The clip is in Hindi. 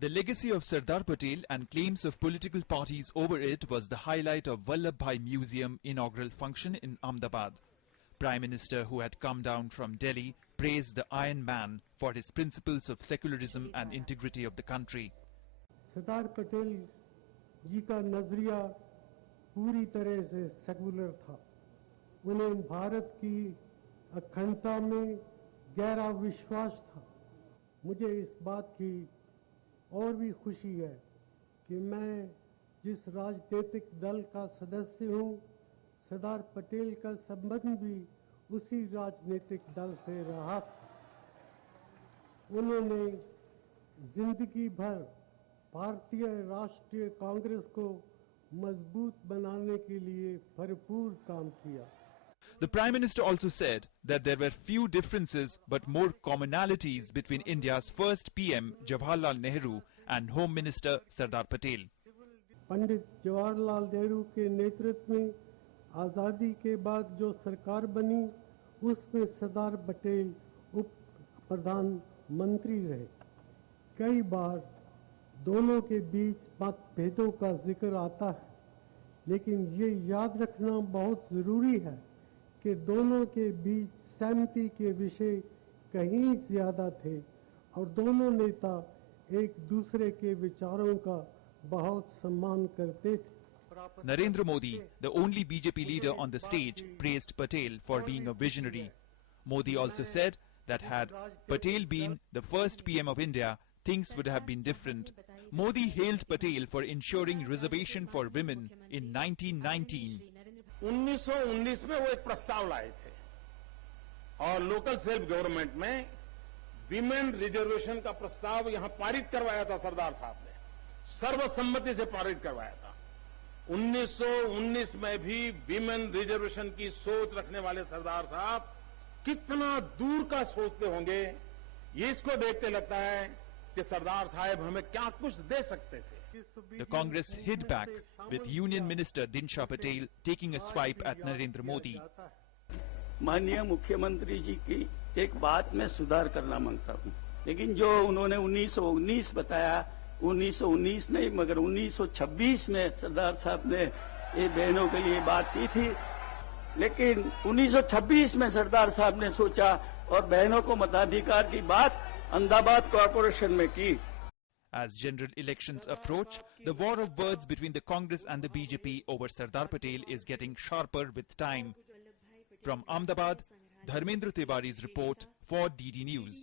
The legacy of Sardar Patel and claims of political parties over it was the highlight of Vallabhbhai Museum inaugural function in Ahmedabad. Prime Minister, who had come down from Delhi, praised the Iron Man for his principles of secularism and integrity of the country. Sardar Patel जी का नजरिया पूरी तरह से सेकुलर था। उन्हें भारत की अखंडता में गहरा विश्वास था। मुझे इस बात की और भी खुशी है कि मैं जिस राजनीतिक दल का सदस्य हूं, सरदार पटेल का संबंध भी उसी राजनीतिक दल से रहा था। उन्होंने जिंदगी भर भारतीय राष्ट्रीय कांग्रेस को मजबूत बनाने के लिए भरपूर काम किया। The Prime Minister also said that there were few differences but more commonalities between India's first PM Jawaharlal Nehru and Home Minister Sardar Patel. Pandit Jawaharlal Nehru के नेतृत्व में आज़ादी के बाद जो सरकार बनी, उसमें सरदार पटेल उप प्रधानमंत्री रहे। कई बार दोनों के बीच मतभेदों का जिक्र आता है, लेकिन ये याद रखना बहुत जरूरी है कि दोनों के बीच सहमति के विषय कहीं ज्यादा थे और दोनों नेता एक दूसरे के विचारों का बहुत सम्मान करते थे। Narendra Modi, the only BJP leader on the stage, praised Patel for being a visionary. Modi also said that had Patel been the first PM of India, things would have been different. Modi hailed Patel for ensuring reservation for women in 1919. 1919 में वो एक प्रस्ताव लाए थे और लोकल सेल्फ गवर्नमेंट में विमेन रिजर्वेशन का प्रस्ताव यहां पारित करवाया था। सरदार साहब ने सर्वसम्मति से पारित करवाया था। 1919 में भी विमेन रिजर्वेशन की सोच रखने वाले सरदार साहब कितना दूर का सोचते होंगे, ये इसको देखते लगता है कि सरदार साहब हमें क्या कुछ दे सकते थे। The Congress hid back, with Union Minister Dinsha Patel taking a swipe at Narendra Modi. माननीय मुख्यमंत्री जी की एक बात में सुधार करना मांगता हूं, लेकिन जो उन्होंने 1919 बताया, 1919 नहीं मगर 1926 में सरदार साहब ने ये बहनों के लिए बात की थी, लेकिन 1926 में सरदार साहब ने सोचा और बहनों को मताधिकार की बात अहमदाबाद कॉर्पोरेशन में की। As general elections approach, the war of words between the Congress and the BJP over Sardar Patel is getting sharper with time. From Ahmedabad, Dharmendra Tiwari's report for DD News.